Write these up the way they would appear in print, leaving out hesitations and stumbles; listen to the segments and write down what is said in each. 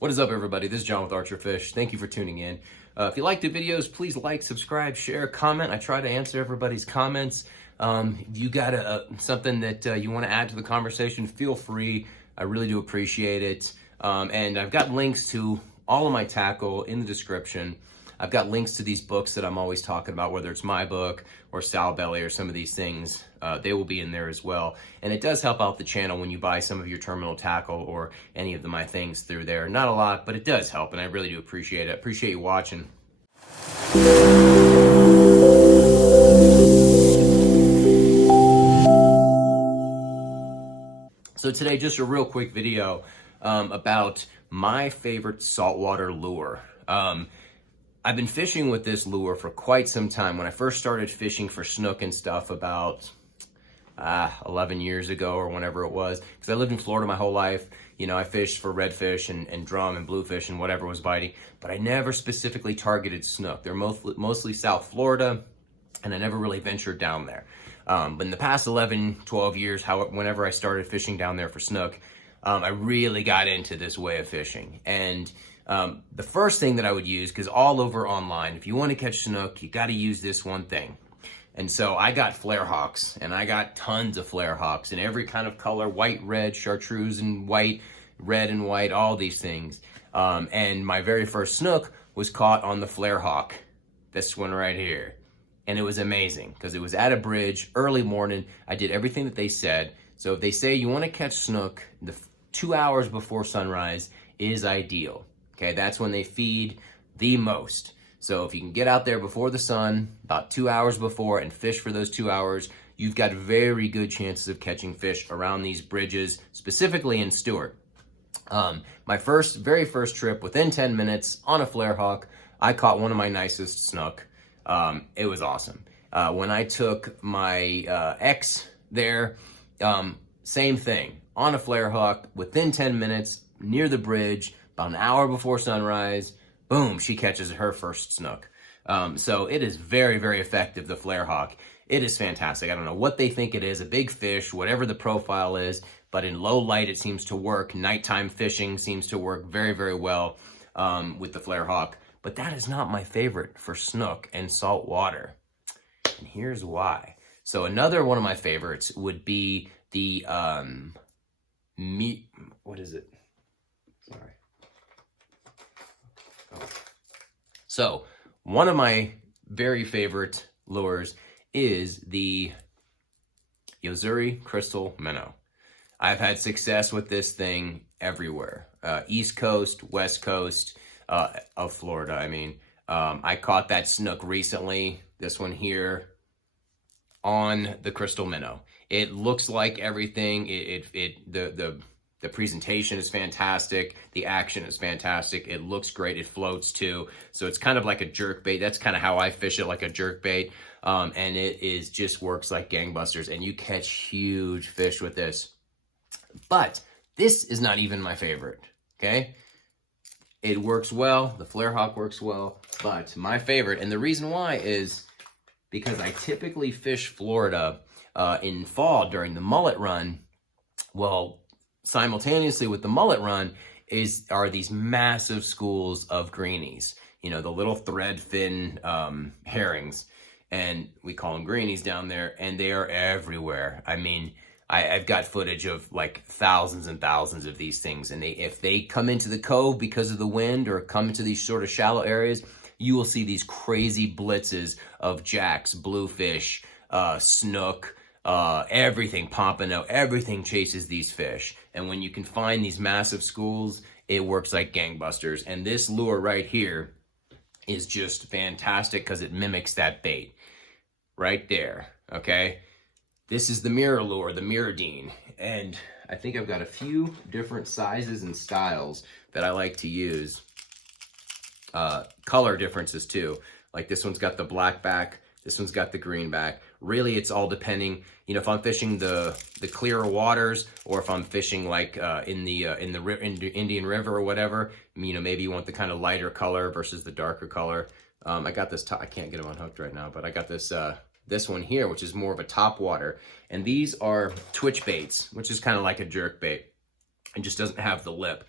What is up, everybody? This is John with Archer Fish. Thank you for tuning in. If you like the videos, please like, subscribe, share, comment. I try to answer everybody's comments. If you got something that you want to add to the conversation, feel free. I really do appreciate it. And I've got links to all of my tackle in the description. I've got links to these books that I'm always talking about, whether it's my book or Sal Belly or some of these things. They will be in there as well. And it does help out the channel when you buy some of your terminal tackle or any of my things through there. Not a lot, but it does help, and I really do appreciate it. I appreciate you watching. So today, just a real quick video about my favorite saltwater lure. I've been fishing with this lure for quite some time. When I first started fishing for snook and stuff about 11 years ago or whenever it was, because I lived in Florida my whole life. You know, I fished for redfish and drum and bluefish and whatever was biting, but I never specifically targeted snook. They're mostly South Florida, and I never really ventured down there. But in the past 11, 12 years, whenever I started fishing down there for snook, I really got into this way of fishing. And the first thing that I would use, because all over online, if you want to catch snook, you got to use this one thing. And so I got Flair Hawks, and I got tons of Flair Hawks in every kind of color: white, red, chartreuse and white, red and white, all these things. And my very first snook was caught on the Flair Hawk, this one right here. And it was amazing because it was at a bridge, early morning. I did everything that they said. So if they say you want to catch snook, the 2 hours before sunrise is ideal. Okay, that's when they feed the most. So if you can get out there before the sun, about 2 hours before, and fish for those 2 hours, you've got very good chances of catching fish around these bridges, specifically in Stewart. My very first trip, within 10 minutes on a Flair Hawk, I caught one of my nicest snook. It was awesome. When I took my ex there, same thing. On a Flair Hawk, within 10 minutes, near the bridge, about an hour before sunrise, boom, she catches her first snook. So it is very, very effective, the Flair Hawk. It is fantastic. I don't know what they think it is, a big fish, whatever the profile is, but in low light it seems to work. Nighttime fishing seems to work very, very well with the Flair Hawk. But that is not my favorite for snook and salt water. And here's why. So another one of my favorites would be the what is it? Sorry. Oh. So one of my very favorite lures is the Yozuri Crystal Minnow. I've had success with this thing everywhere. East Coast, West Coast of Florida. I mean, I caught that snook recently, this one here, on the Crystal Minnow. It looks like everything. The presentation is fantastic. The action is fantastic. It looks great. It floats too. So it's kind of like a jerk bait. That's kind of how I fish it, like a jerk bait. And it just works like gangbusters. And you catch huge fish with this. But this is not even my favorite, okay? It works well. The Flair Hawk works well. But my favorite, and the reason why is because I typically fish Florida in fall during the mullet run. Well, simultaneously with the mullet run are these massive schools of greenies. You know, the little thread fin herrings, and we call them greenies down there, and they are everywhere. I mean, I've got footage of like thousands and thousands of these things, and if they come into the cove because of the wind or come into these sort of shallow areas, you will see these crazy blitzes of jacks, bluefish, snook, everything, pompano, everything chases these fish. And when you can find these massive schools, it works like gangbusters. And this lure right here is just fantastic because it mimics that bait right there, okay? This is the mirror lure, the Mirrodine. And I think I've got a few different sizes and styles that I like to use. Color differences too. Like this one's got the black back, this one's got the green back. Really, it's all depending, you know, if I'm fishing the clearer waters, or if I'm fishing like in the Indian River or whatever, you know, maybe you want the kind of lighter color versus the darker color. I got this, I can't get them unhooked right now, but I got this this one here, which is more of a top water. And these are twitch baits, which is kind of like a jerk bait. It just doesn't have the lip.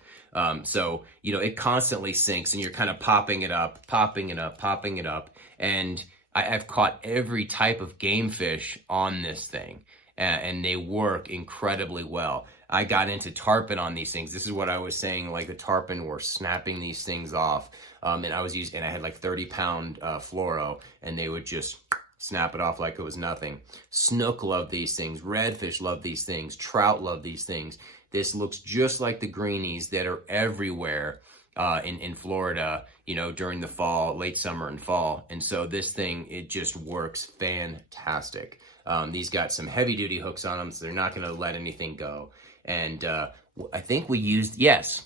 So, you know, it constantly sinks and you're kind of popping it up, popping it up, popping it up. And I've caught every type of game fish on this thing, and they work incredibly well. I got into tarpon on these things. This is what I was saying, like the tarpon were snapping these things off. And I had like 30-pound fluoro, and they would just snap it off like it was nothing. Snook love these things. Redfish love these things. Trout love these things. This looks just like the greenies that are everywhere in Florida, you know, during the fall, late summer and fall. And so this thing, it just works fantastic. These got some heavy duty hooks on them, so they're not going to let anything go. And I think we used, yes,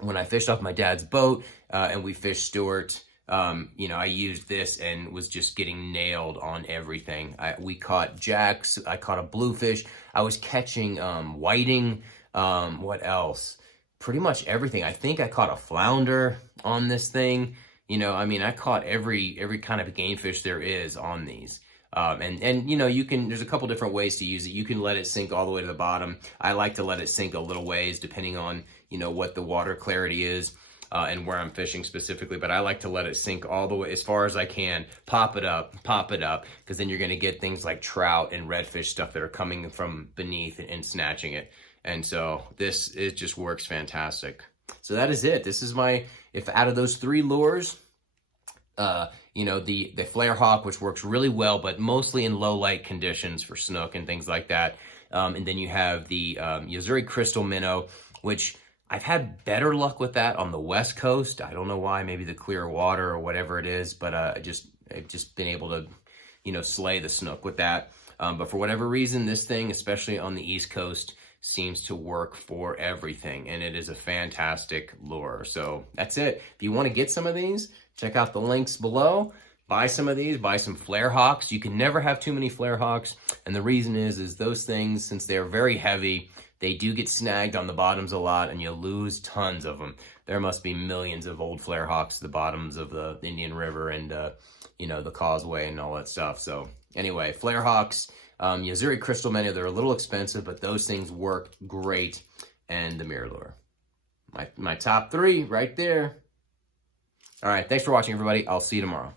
when I fished off my dad's boat and we fished Stewart, you know, I used this and was just getting nailed on everything. We caught jacks. I caught a bluefish. I was catching whiting. What else? Pretty much everything. I think I caught a flounder on this thing. You know, I mean, I caught every kind of game fish there is on these. And you know, there's a couple different ways to use it. You can let it sink all the way to the bottom. I like to let it sink a little ways depending on, you know, what the water clarity is and where I'm fishing specifically. But I like to let it sink all the way as far as I can. Pop it up, because then you're going to get things like trout and redfish stuff that are coming from beneath and snatching it. And so it just works fantastic. So that is it. This is if out of those 3 lures, you know, the Flair Hawk, which works really well, but mostly in low light conditions for snook and things like that. And then you have the Yozuri Crystal Minnow, which I've had better luck with that on the West Coast. I don't know why, maybe the clear water or whatever it is, but I've just been able to, you know, slay the snook with that. But for whatever reason, this thing, especially on the East Coast, seems to work for everything, and it is a fantastic lure. So that's it. If you want to get some of these, check out the links below. Buy some of these, buy some Flair Hawks. You can never have too many Flair Hawks, and the reason is those things, since they're very heavy, they do get snagged on the bottoms a lot, and you lose tons of them. There must be millions of old Flair Hawks at the bottoms of the Indian River and, you know, the Causeway and all that stuff. So anyway, Flair Hawks, Yozuri Crystal Minnow, they're a little expensive, but those things work great. And the mirror lure. My top 3 right there. All right, thanks for watching, everybody. I'll see you tomorrow.